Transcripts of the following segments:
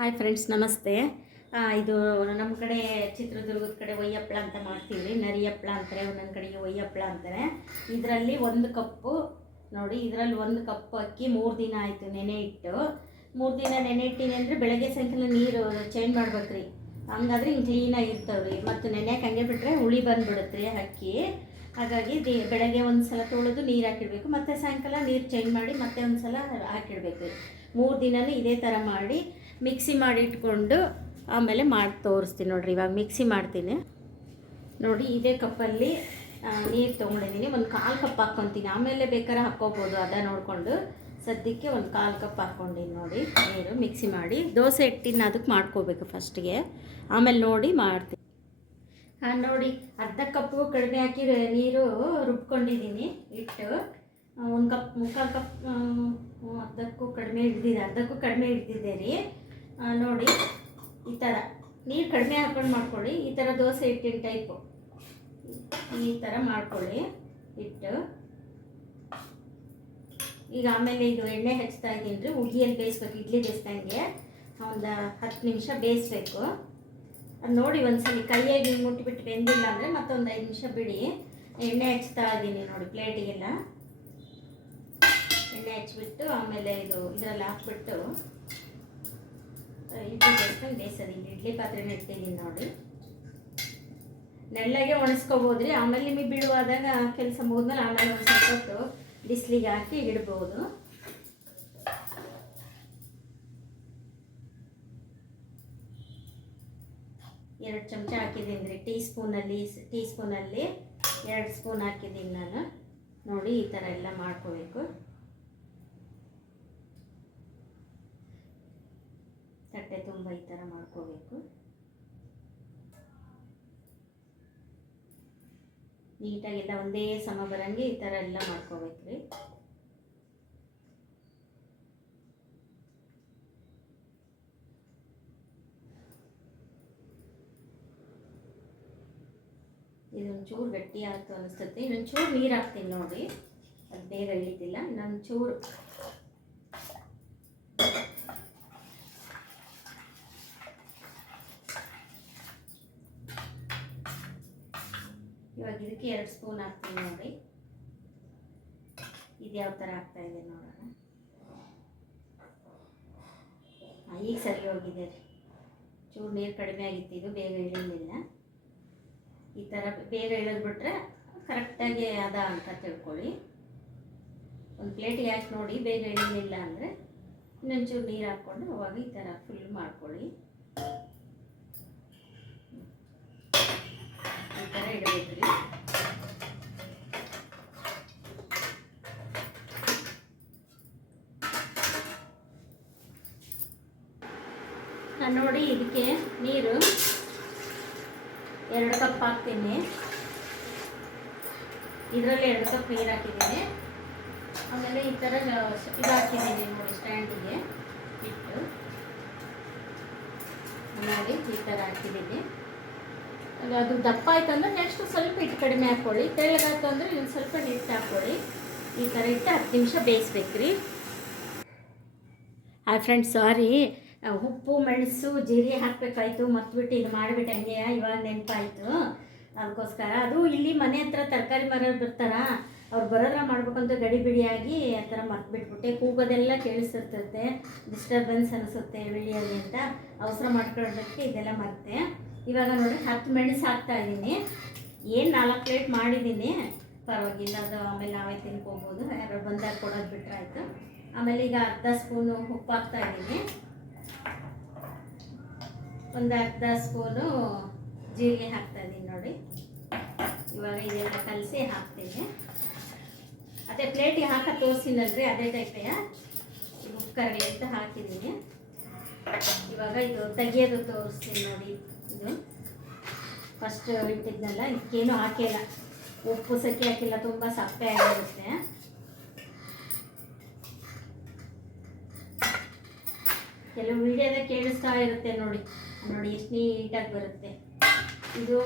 Hi friends, ನಮಸ್ತೆ. ಇದು ನಮ್ಮ ಕಡೆ ಚಿತ್ರದುರ್ಗದ ಕಡೆ ಒಯ್ಯಪ್ಪಳ ಅಂತ ಮಾಡ್ತೀವಿ. ನರಿ ಹಪ್ಪಳ ಅಂತಾರೆ, ಒಂದೊಂದು ಕಡೆಗೆ ಒಯ್ಯಪ್ಪಳ ಅಂತಾರೆ. ಇದರಲ್ಲಿ ಒಂದು ಕಪ್ಪು, ನೋಡಿ, ಇದರಲ್ಲಿ ಒಂದು ಕಪ್ ಅಕ್ಕಿ, ಮೂರು ದಿನ ಆಯಿತು ನೆನೆ ಇಟ್ಟು. ಮೂರು ದಿನ ನೆನೆ ಇಟ್ಟಿನಿ ಅಂದರೆ ಬೆಳಗ್ಗೆ ಸಾಯಂಕಾಲ ನೀರು ಚೇಂಜ್ ಮಾಡ್ಬೇಕ್ರಿ. ಹಂಗಾದ್ರೆ ಹಿಂಗೆ ಕ್ಲೀನಾಗಿ ರೀ ಮತ್ತು ನೆನೆಯಕ್ಕೆ ಹಂಗೆ ಬಿಟ್ಟರೆ ಹುಳಿ ಬಂದುಬಿಡುತ್ತೆ ರೀ ಅಕ್ಕಿ. ಹಾಗಾಗಿ ದಿ, ಬೆಳಗ್ಗೆ ಒಂದು ಸಲ ತೊಳೆದು ನೀರು ಹಾಕಿಡ್ಬೇಕು. ಮತ್ತು ಸಾಯಂಕಾಲ ನೀರು ಚೇಂಜ್ ಮಾಡಿ ಮತ್ತೆ ಒಂದು ಸಲ ಹಾಕಿಡ್ಬೇಕು ಮೂರು ದಿನನೂ ಇದೇ ಥರ ಮಾಡಿ. ಮಿಕ್ಸಿ ಮಾಡಿ ಇಟ್ಕೊಂಡು ಆಮೇಲೆ ಮಾಡಿ ತೋರಿಸ್ತೀನಿ ನೋಡಿರಿ, ಇವಾಗ ಮಿಕ್ಸಿ ಮಾಡ್ತೀನಿ. ನೋಡಿ, ಇದೇ ಕಪ್ಪಲ್ಲಿ ನೀರು ತೊಗೊಂಡಿದ್ದೀನಿ. ಒಂದು ಕಾಲು ಕಪ್ ಹಾಕ್ಕೊತೀನಿ ಆಮೇಲೆ ಬೇಕಾದ್ರೆ ಹಾಕ್ಕೋಬೋದು, ಅದ ನೋಡಿಕೊಂಡು. ಸದ್ಯಕ್ಕೆ ಒಂದು ಕಾಲು ಕಪ್ ಹಾಕ್ಕೊಂಡಿನಿ ನೋಡಿ, ನೀರು ಮಿಕ್ಸಿ ಮಾಡಿ. ದೋಸೆ ಹಿಟ್ಟಿನ ಅದಕ್ಕೆ ಮಾಡ್ಕೋಬೇಕು ಫಸ್ಟಿಗೆ. ಆಮೇಲೆ ನೋಡಿ ಮಾಡ್ತೀನಿ. ಹಾಂ ನೋಡಿ, ಅರ್ಧ ಕಪ್ಪು ಕಡಿಮೆ ಹಾಕಿ ನೀರು ರುಬ್ಕೊಂಡಿದ್ದೀನಿ ಹಿಟ್ಟು. ಒಂದು ಕಪ್, ಮುಕ್ಕಾಲು ಕಪ್ ಅರ್ಧಕ್ಕೂ ಕಡಿಮೆ ಹಿಡ್ದಿದೆ, ಅರ್ಧಕ್ಕೂ ಕಡಿಮೆ ಹಿಡ್ದಿದ್ದೆ ರೀ. ನೋಡಿ, ಈ ಥರ ನೀರು ಕಡಿಮೆ ಹಾಕೊಂಡು ಮಾಡ್ಕೊಳ್ಳಿ. ಈ ಥರ ದೋಸೆ ಹಿಟ್ಟಿನ ಟೈಪು ಈ ಥರ ಮಾಡ್ಕೊಳ್ಳಿ ಹಿಟ್ಟು. ಈಗ ಆಮೇಲೆ ಇದು ಎಣ್ಣೆ ಹಚ್ತಾ ಇದ್ದೀನಿ. ರೀ ಉಗಿಯಲ್ಲಿ ಬೇಯಿಸ್ಬೇಕು, ಇಡ್ಲಿ ಬೇಯಿಸ್ದಂಗೆ. ಒಂದು ಹತ್ತು ನಿಮಿಷ ಬೇಯಿಸ್ಬೇಕು. ಅದು ನೋಡಿ ಒಂದ್ಸಲಿ ಕೈಯಾಗಿ ಮುಟ್ಟಿಬಿಟ್ಟು ಬೆಂದಿಲ್ಲ ಅಂದರೆ ಮತ್ತೊಂದು ಐದು ನಿಮಿಷ ಬಿಡಿ. ಎಣ್ಣೆ ಹಚ್ತಾ ಇದ್ದೀನಿ ನೋಡಿ ಪ್ಲೇಟಿಗೆಲ್ಲ. ಎಣ್ಣೆ ಹಚ್ಬಿಟ್ಟು ಆಮೇಲೆ ಇದು ಇದರಲ್ಲಿ ಹಾಕ್ಬಿಟ್ಟು ಇಡ್ಲಿ ಬೇಯಿಸ್ಕೊಂಡು ಬೇಯಿಸೋದು ಇಡ್ಲಿ ಪಾತ್ರೆನ ಇಟ್ಟಿದ್ದೀನಿ ನೋಡಿ. ನೆಳ್ಳಗೆ ಒಣಸ್ಕೋಬೋದ್ರಿ, ಆಮೇಲೆ ನಿಮಗೆ ಬಿಡುವಾದಾಗ ಕೆಲಸ ಮುಗಿದ್ಮೇಲೆ ಆಮೇಲೆ ಒಂದು ಸ್ವಲ್ಪ ಹೊತ್ತು ಬಿಸಿಲಿಗೆ ಹಾಕಿ ಇಡ್ಬೋದು. ಎರಡು ಚಮಚ ಹಾಕಿದ್ದೀನಿ ರೀ, ಟೀ ಸ್ಪೂನಲ್ಲಿ ಟೀ ಸ್ಪೂನಲ್ಲಿ ಎರಡು ಸ್ಪೂನ್ ಹಾಕಿದ್ದೀನಿ ನಾನು. ನೋಡಿ, ಈ ಥರ ಎಲ್ಲ ಮಾಡ್ಕೋಬೇಕು. ತಟ್ಟೆ ತುಂಬ ಈ ಥರ ಮಾಡ್ಕೋಬೇಕು. ನೀಟಾಗೆಲ್ಲ ಒಂದೇ ಸಮ ಬರಂಗೆ ಈ ಥರ ಎಲ್ಲ ಮಾಡ್ಕೋಬೇಕು ರೀ. ಇದೊಂಚೂರು ಗಟ್ಟಿ ಆಯಿತು ಅನಿಸ್ತೈತಿ ಇನ್ನೊಂದು ಚೂರು ನೀರು ಹಾಕ್ತೀನಿ ನೋಡಿ. ಅದು ಬೇಗ ಇಳಿತಿಲ್ಲ. ಇನ್ನೊಂದು ಚೂರು ಇವಾಗ ಇದಕ್ಕೆ ಎರಡು ಸ್ಪೂನ್ ಹಾಕ್ತೀನಿ ನೋಡಿ. ಇದು ಯಾವ ಥರ ಆಗ್ತಾ ಇದೆ ನೋಡೋಣ. ಈಗ ಸರಿ ಹೋಗಿದೆ ರೀ. ಚೂರು ನೀರು ಕಡಿಮೆ ಆಗಿತ್ತು, ಇದು ಬೇಗ ಇಳಿಲಿಲ್ಲ. ಈ ಥರ ಬೇಗ ಇಳಿದ್ಬಿಟ್ರೆ ಕರೆಕ್ಟಾಗಿ ಅದ ಅಂತ ತಿಳ್ಕೊಳ್ಳಿ. ಒಂದು ಪ್ಲೇಟಿಗೆ ಹಾಕಿ ನೋಡಿ, ಬೇಗ ಇಳಿಲಿಲ್ಲ ಅಂದರೆ ಇನ್ನೊಂಚೂರು ನೀರು ಹಾಕ್ಕೊಂಡು ಅವಾಗ ಈ ಥರ ಫುಲ್ ಮಾಡ್ಕೊಳ್ಳಿ. ಥರ ಇಡಬೇಕು ರೀ ನಾನು ನೋಡಿ ಇದಕ್ಕೆ ನೀರು ಎರಡು ಕಪ್ ಹಾಕ್ತೀನಿ. ಇದರಲ್ಲಿ ಎರಡು ಕಪ್ ನೀರು ಹಾಕಿದ್ದೀನಿ. ಆಮೇಲೆ ಈ ಥರ ಇದು ಹಾಕಿದ್ದೀನಿ ನೋಡಿ ಸ್ಟ್ಯಾಂಡಿಗೆ. ಇಟ್ಟು. ನೋಡಿ ಈ ಥರ ಹಾಕಿದ್ದೀನಿ. ಅದು ದಪ್ಪ ಆಯ್ತು ಅಂದ್ರೆ ನೆಕ್ಸ್ಟ್ ಸ್ವಲ್ಪ ಹಿಟ್ಟು ಕಡಿಮೆ ಹಾಕ್ಕೊಳ್ಳಿ ತೆಳ್ಳಗಾಯ್ತು ಅಂದರೆ ಇನ್ನೊಂದು ಸ್ವಲ್ಪ ಹಿಟ್ಟು ಹಾಕ್ಕೊಳ್ಳಿ ಈ ಥರ ಇಟ್ಟು ಹತ್ತು ನಿಮಿಷ ಬೇಯಿಸ್ಬೇಕ್ರಿ. ಹಾಯ್ ಫ್ರೆಂಡ್ಸ್ ಸಾರಿ ಉಪ್ಪು, ಮೆಣಸು, ಜೀರಿಗೆ ಹಾಕಬೇಕಾಯ್ತು ಮತ್ಬಿಟ್ಟು ಇದು ಮಾಡಿಬಿಟ್ಟು ಹಂಗೆ. ಇವಾಗ ನೆನಪಾಯಿತು. ಅದಕ್ಕೋಸ್ಕರ ಅದು ಇಲ್ಲಿ ಮನೆ ಹತ್ರ ತರಕಾರಿ ಮರೋರು ಬರ್ತಾರ, ಅವ್ರು ಬರೋದ್ರ ಮಾಡ್ಬೇಕಂತ ಗಡಿ ಬಿಡಿಯಾಗಿ ಆ ಥರ ಮರ್ತ್ಬಿಟ್ಬಿಟ್ಟೆ. ಕೂಗೋದೆಲ್ಲ ಕೇಳಿಸಿರ್ತೈತೆ. ಡಿಸ್ಟರ್ಬೆನ್ಸ್ ಅನಿಸುತ್ತೆ ವಿಡಿಯೋಲಿ ಅಂತ. ಅವಸರ ಮಾಡ್ಕೊಳ್ಳೋದಕ್ಕೆ ಇದೆಲ್ಲ ಮರ್ತೆ. ಇವಾಗ ನೋಡಿ ಹತ್ತು ಮೆಣಸು ಹಾಕ್ತಾ ಇದ್ದೀನಿ. ಏನು ನಾಲ್ಕು ಪ್ಲೇಟ್ ಮಾಡಿದ್ದೀನಿ. ಪರವಾಗಿಲ್ಲ, ಅದು ಆಮೇಲೆ ನಾವೇ ತಿನ್ಕೋಬೋದು. ಯಾರು ಬಂದಾಗ ಕೊಡೋದು ಬಿಟ್ರೆ ಆಯಿತು. ಆಮೇಲೆ ಈಗ ಅರ್ಧ ಸ್ಪೂನು ಉಪ್ಪು ಹಾಕ್ತಾ ಇದ್ದೀನಿ. ಒಂದು ಅರ್ಧ ಸ್ಪೂನು ಜೀರಿಗೆ ಹಾಕ್ತಾ ಇದ್ದೀನಿ ನೋಡಿ. ಇವಾಗ ಇದೆಲ್ಲ ಕಲಸಿ ಹಾಕ್ತೀನಿ. ಅದೇ ಪ್ಲೇಟಿಗೆ ಹಾಕ ತೋರಿಸಿನಲ್ರಿ, ಅದೇ ಟೈಪೆಯ ಉಪ್ಪು ಅಂತ ಹಾಕಿದ್ದೀನಿ. ಇವಾಗ ಇದು ತೆಗಿಯೋದು ತೋರಿಸ್ತೀನಿ ನೋಡಿ. ಇದು. ಫಸ್ಟ್ ಇಟ್ಟಿದ್ನಲ್ಲ ಇದಕ್ಕೇನು ಹಾಕಿಲ್ಲ. ಉಪ್ಪು ಸಕ್ಕಿ ಹಾಕಿಲ್ಲ, ತುಂಬ ಸಪ್ಪೆ ಆಗಿರುತ್ತೆ. ಕೆಲವು ವಿಡಿಯೋದಾಗ ಕೇಳಿಸ್ತಾ ಇರುತ್ತೆ ನೋಡಿ. ನೋಡಿ ಎಷ್ಟು ನೀಟಾಗಿ ಬರುತ್ತೆ. ಇದು,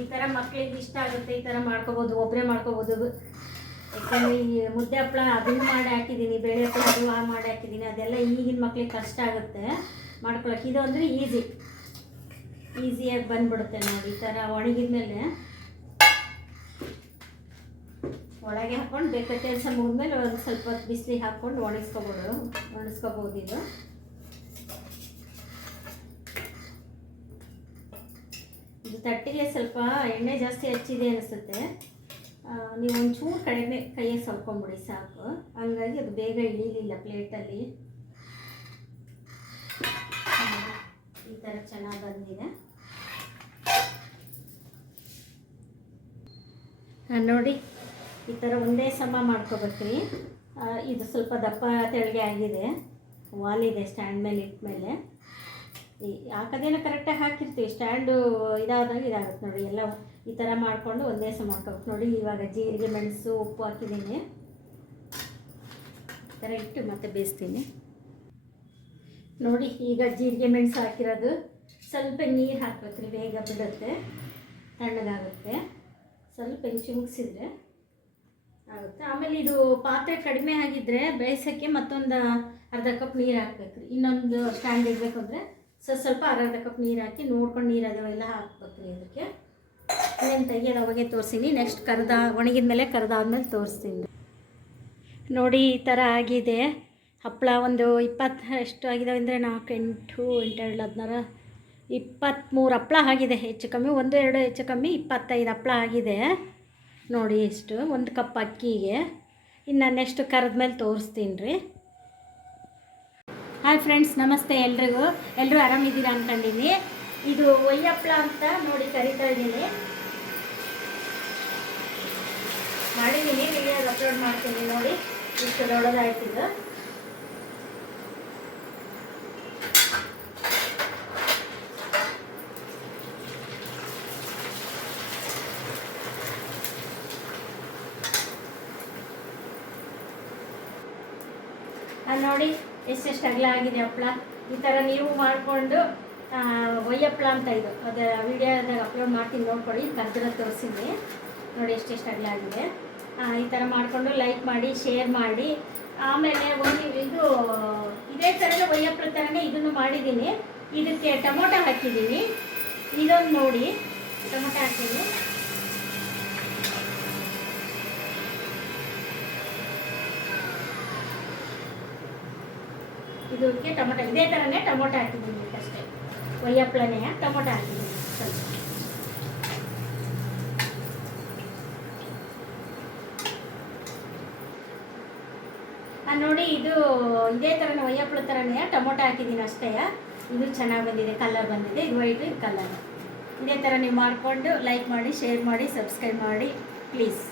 ಈ ಥರ ಮಕ್ಕಳಿಗೆ ಇಷ್ಟ ಆಗುತ್ತೆ, ಈ ಥರ ಮಾಡ್ಕೋಬೋದು ಒಬ್ಬರೇ ಮಾಡ್ಕೋಬೋದು. ಯಾಕಂದರೆ ಈ ಮುದ್ದೆ ಹಪ್ಪಳ ಅದನ್ನು ಮಾಡಿ ಹಾಕಿದ್ದೀನಿ, ಬೇಳೆ ಹಪ್ಪಳ ಅದು ಮಾಡಿ ಹಾಕಿದ್ದೀನಿ, ಅದೆಲ್ಲ ಈಗಿನ ಮಕ್ಳಿಗೆ ಕಷ್ಟ ಆಗುತ್ತೆ. ಮಾಡ್ಕೊಳಕ್ಕೆ. ಇದು ಅಂದರೆ ಈಸಿ ಈಸಿಯಾಗಿ ಬಂದ್ಬಿಡುತ್ತೆ ನೋಡಿ, ಈ ಥರ ಒಣಗಿದ್ಮೇಲೆ ಒಳಗೆ ಹಾಕ್ಕೊಂಡು ಬೇಕಾದ ಕೆಲಸ ಮುಗಿದ್ಮೇಲೆ ಒಂದು ಸ್ವಲ್ಪ ಹೊತ್ತು ಬಿಸಿಲಿಗೆ ಹಾಕ್ಕೊಂಡು ಒಣಗಿಸ್ಕೊಬೋದು, ಒಣಗಿಸ್ಕೋಬೋದು ಇದು. ಇದು ತಟ್ಟಿಗೆ ಸ್ವಲ್ಪ ಎಣ್ಣೆ ಜಾಸ್ತಿ ಹಚ್ಚಿದೆ ಅನಿಸುತ್ತೆ. ನೀವು ಒಂಚೂರು ಕಡಿಮೆ ಕೈಯಾಗೆ ಸಲ್ಕೊಂಬಿಡಿ ಸಾಕು. ಹಂಗಾಗಿ ಅದು ಬೇಗ ಇಳೀಲಿಲ್ಲ ಪ್ಲೇಟಲ್ಲಿ ಈ ಥರ ಚೆನ್ನಾಗಿ ಬಂದಿದೆ. ನೋಡಿ, ಈ ಥರ ಒಂದೇ ಸಮ ಮಾಡ್ಕೋಬೇಕ್ರಿ ಇದು ಸ್ವಲ್ಪ ದಪ್ಪ ತೆಳಗೆ ಆಗಿದೆ. ವಾಲಿದೆ ಸ್ಟ್ಯಾಂಡ್ ಮೇಲೆ ಇಟ್ಮೇಲೆ ಈ ಹಾಕೋದೇನೋ ಕರೆಕ್ಟಾಗಿ ಹಾಕಿರ್ತೀವಿ. ಸ್ಟ್ಯಾಂಡು ಇದಾದಾಗ ಇದಾಗುತ್ತೆ ನೋಡಿ, ಎಲ್ಲ ಈ ಥರ ಮಾಡಿಕೊಂಡು ಒಂದೇ ಸಮ ಹಾಕೋಬೇಕು ನೋಡಿ, ಇವಾಗ ಜೀರಿಗೆ ಮೆಣಸು ಉಪ್ಪು ಹಾಕಿದ್ದೀನಿ. ಈ ಥರ ಇಟ್ಟು ಮತ್ತೆ ಬೇಯಿಸ್ತೀನಿ. ನೋಡಿ, ಈಗ ಜೀರಿಗೆ ಮೆಣಸು ಹಾಕಿರೋದು. ಸ್ವಲ್ಪ ನೀರು ಹಾಕ್ಬೇಕ್ರಿ, ಬೇಗ ಬಿಡುತ್ತೆ, ತಣ್ಣಗಾಗುತ್ತೆ. ಸ್ವಲ್ಪ ಹಿಂಗೆ ಚಿಮುಕ್ಸಿದ್ರೆ ಆಗುತ್ತೆ. ಆಮೇಲೆ ಇದು ಪಾತ್ರೆ ಕಡಿಮೆ ಆಗಿದ್ದರೆ ಬೇಯಿಸೋಕ್ಕೆ ಮತ್ತೊಂದು ಅರ್ಧ ಕಪ್ ನೀರು ಹಾಕ್ಬೇಕು ಇನ್ನೊಂದು ಸ್ಟ್ಯಾಂಡ್ ಇರಬೇಕು ಅಂದರೆ ಸ್ವಲ್ಪ ಸ್ವಲ್ಪ ಅರ್ಧ ಕಪ್ ನೀರು ಹಾಕಿ ನೋಡ್ಕೊಂಡು ನೀರು ಅದೆಲ್ಲ ಹಾಕ್ಬೇಕು ರೀ ಅದಕ್ಕೆ ಇನ್ನೇನು ತೆಗಿಯೋದು ಅವಾಗೆ ತೋರಿಸ್ತೀನಿ ನೆಕ್ಸ್ಟ್ ಕರೆದ ಒಣಗಿದ ಮೇಲೆ ಕರೆದಾದ್ಮೇಲೆ ತೋರಿಸ್ತೀನಿ. ನೋಡಿ, ಈ ಥರ ಆಗಿದೆ. ಹಪ್ಪಳ ಒಂದು ಇಪ್ಪತ್ತು ಎಷ್ಟು ಆಗಿದಾವೆ ಅಂದರೆ ನಾಲ್ಕು, ಎಂಟು ಎಂಟೆರಡು ಹದಿನಾರು, ಇಪ್ಪತ್ತ್ಮೂರು ಹಪ್ಪಳ ಆಗಿದೆ. ಹೆಚ್ಚು ಕಮ್ಮಿ ಒಂದು, ಎರಡು, ಹೆಚ್ಚು ಕಮ್ಮಿ ಇಪ್ಪತ್ತೈದು ಹಪ್ಪಳ ಆಗಿದೆ. ನೋಡಿ ಎಷ್ಟು, ಒಂದು ಕಪ್ ಅಕ್ಕಿಗೆ. ಇನ್ನು ನೆಕ್ಸ್ಟ್ ಕರೆದ್ಮೇಲೆ ತೋರಿಸ್ತೀನಿ ರೀ. ಹಾಯ್ ಫ್ರೆಂಡ್ಸ್ ನಮಸ್ತೆ ಎಲ್ರಿಗೂ. ಎಲ್ಲರೂ ಆರಾಮಿದ್ದೀರಾ ಅಂದ್ಕೊಂಡಿದ್ದೀನಿ ಇದು ಒಯ್ಯಪ್ಪಳ ಅಂತ ನೋಡಿ ಕರಿತಾ ಇದ್ದೀನಿ. ಮಾಡಿದ್ದೀನಿ ವಿಡಿಯೋ ಅಪ್ಲೋಡ್ ಮಾಡ್ತೀನಿ ನೋಡಿ. ಇಷ್ಟು ದೊಡ್ಡದಾಯ್ತು ನೋಡಿ ಎಷ್ಟೆಷ್ಟು ಅಗಲ ಆಗಿದೆ ಹಪ್ಪಳ ಈ ಥರ ನೀವು ಮಾಡಿಕೊಂಡು ಒಯ್ಯಪ್ಪಳ ಅಂತ ಇದು. ಅದು ವಿಡಿಯೋದಾಗ ಅಪ್ಲೋಡ್ ಮಾಡ್ತೀನಿ ನೋಡ್ಕೊಳ್ಳಿ ಕರ್ದಿರೋ ತೋರಿಸಿದ್ವಿ ನೋಡಿ ಎಷ್ಟೆಷ್ಟು ಅಗಲ ಆಗಿದೆ. ಈ ಥರ ಮಾಡಿಕೊಂಡು ಲೈಕ್ ಮಾಡಿ, ಶೇರ್ ಮಾಡಿ. ಆಮೇಲೆ ಒಂದು ಇದು, ಇದೇ ಥರನೇ ಒಯ್ಯಪ್ಪಳ ಥರನೇ ಇದನ್ನು ಮಾಡಿದ್ದೀನಿ. ಇದಕ್ಕೆ ಟೊಮೊಟೊ ಹಾಕಿದ್ದೀನಿ. ಇದೊಂದು ನೋಡಿ, ಟೊಮೊಟೊ ಹಾಕಿದ್ದೀನಿ. ಇದಕ್ಕೆ ಟೊಮೊಟೊ, ಇದೇ ಥರನೇ ಟೊಮೊಟೊ ಹಾಕಿದ್ದೀನಿ ಅಷ್ಟೇ. ಒಯ್ಯಪ್ಪಳನೇ ಟೊಮೊಟೊ ಹಾಕಿದ್ದೀನಿ ನೋಡಿ, ಇದು ಇದೇ ಥರನೇ ಒಯ್ಯಪ್ಪಳ ಥರನೇ ಟೊಮೊಟೊ ಹಾಕಿದ್ದೀನಿ ಅಷ್ಟೇ ಇದು ಚೆನ್ನಾಗಿ ಬಂದಿದೆ, ಕಲರ್ ಬಂದಿದೆ, ಇದು ವೈಟ್ ಇದು ಕಲರ್. ಇದೇ ಥರ ನೀವು ಮಾಡಿಕೊಂಡು ಲೈಕ್ ಮಾಡಿ, ಶೇರ್ ಮಾಡಿ, ಸಬ್ಸ್ಕ್ರೈಬ್ ಮಾಡಿ, ಪ್ಲೀಸ್.